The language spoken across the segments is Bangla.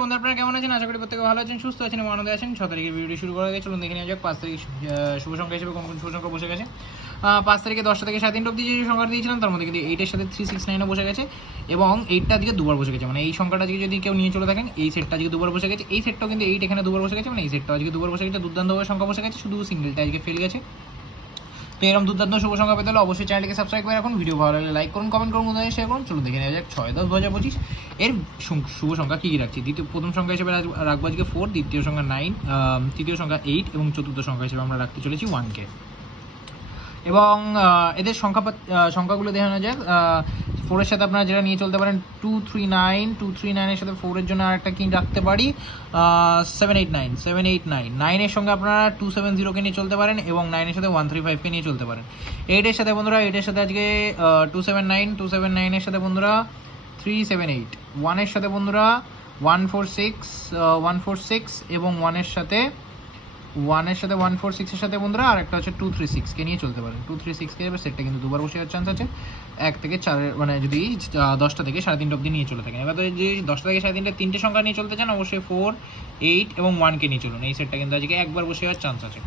বন্ধু আপনারা কেমন আছেন? আশা করি প্রত্যেকে ভালো আছেন, সুস্থ আছেন এবং আনন্দে আছেন। 6 তারিখের ভিডিও শুরু করা গেছে। চলুন দেখে নেওয়া যাক 5 তারিখ শুভ সংখ্যা হিসেবে কোন কোন শুভ সংখ্যা বসে গেছে। 5 তারিখে 10টা থেকে 3:30 অবধি যে সংখ্যা দিয়েছিলাম তার মধ্যে কিন্তু 8 এর সাথে 369 বসে গেছে এবং 8টা আজকে দুবার বসে গেছে। মানে এই সংখ্যাটা আজকে যদি কেউ নিয়ে চলে থাকেন, এই সেটটা আজকে দুবার বসে গেছে। এই সেটটাও কিন্তু 8 এখানে দুবার বসে গেছে, মানে এই সেটটাও আজকে দুবার বসে গেছে। দুর্দান্তভাবে সংখ্যা বসে গেছে, শুধু সিঙ্গেলটা আজকে ফেল গেছে। তো এরকম দুর্দান্ত শুভ সংখ্যা পেতে হলে অবশ্যই চ্যানেলটিকে সাবস্ক্রাইব করে রাখুন, ভিডিও ভালো লাগলে লাইক করুন, কমেন্ট করুন, বন্ধুদের শেয়ার করুন। চলুন দেখে নেওয়া যাক 6-10-2025 এর শুভ সংখ্যা কী কী রাখছি। প্রথম সংখ্যা হিসেবে রাখবো আজকে 4, দ্বিতীয় সংখ্যা 9, তৃতীয় সংখ্যা 8 এবং চতুর্থ সংখ্যা হিসেবে আমরা রাখতে চলেছি 1K। এবং এদের সংখ্যাগুলো দেখে নেওয়া যাক। 4-এর সাথে আপনারা যেটা নিয়ে চলতে পারেন 239, 239-এর সাথে 4-এর জন্য আরেকটা কি রাখতে পারি 789, 9-এর সঙ্গে আপনারা 270-কে নিয়ে চলতে পারেন এবং 9-এর সাথে 135-কে নিয়ে চলতে পারেন। 8-এর সাথে বন্ধুরা, 8-এর সাথে আজকে 279-এর সাথে বন্ধুরা 378, 1-এর সাথে বন্ধুরা 146 এবং 1-এর সাথে 146-এর সাথে বন্ধুরা আর একটা হচ্ছে 236-কে নিয়ে চলতে পারেন। 236-কে এবার সেটটা কিন্তু দুবার বসে যাওয়ার চান্স আছে 1 থেকে 4, মানে যদি 10টা থেকে 3:30 অবধি নিয়ে চলে থাকেন। এবার যদি 10টা থেকে 3:30 তিনটে সংখ্যা নিয়ে চলতে চান, অবশ্যই 4, 8 এবং 1-কে নিয়ে চলুন। এই সেটটা কিন্তু আজকে একবার বসে যাওয়ার চান্স আছে।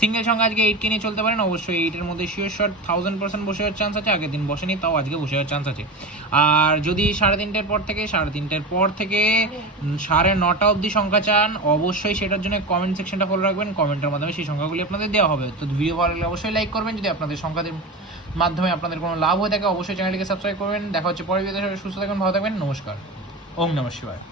সিঙ্গেল সংখ্যা আজকে 8-কে নিয়ে চলতে পারেন, অবশ্যই 8-এর মধ্যে শিওর শট 1000% বসে যাওয়ার চান্স আছে। আগের দিন বসেনি, তাও আজকে বসে যাওয়ার চান্স আছে। আর যদি 3:30-র পর থেকে 9:30 অবধি সংখ্যা চান, অবশ্যই সেটার জন্য কমেন্ট সেকশনটা ফলো রাখবেন। কমেন্টের মাধ্যমে সেই সংখ্যাগুলি আপনাদের দেওয়া হবে। তো ভিডিও ভালো লাগলে অবশ্যই লাইক করবেন। যদি আপনাদের সংখ্যাদের মাধ্যমে আপনাদের কোনো লাভ হয়ে থাকে, অবশ্যই চ্যানেলটিকে সাবস্ক্রাইব করবেন। দেখা হচ্ছে পরের ভিডিওতে। সুস্থ থাকবেন, ভালো থাকবেন। নমস্কার। ওম নমঃ শিবায়।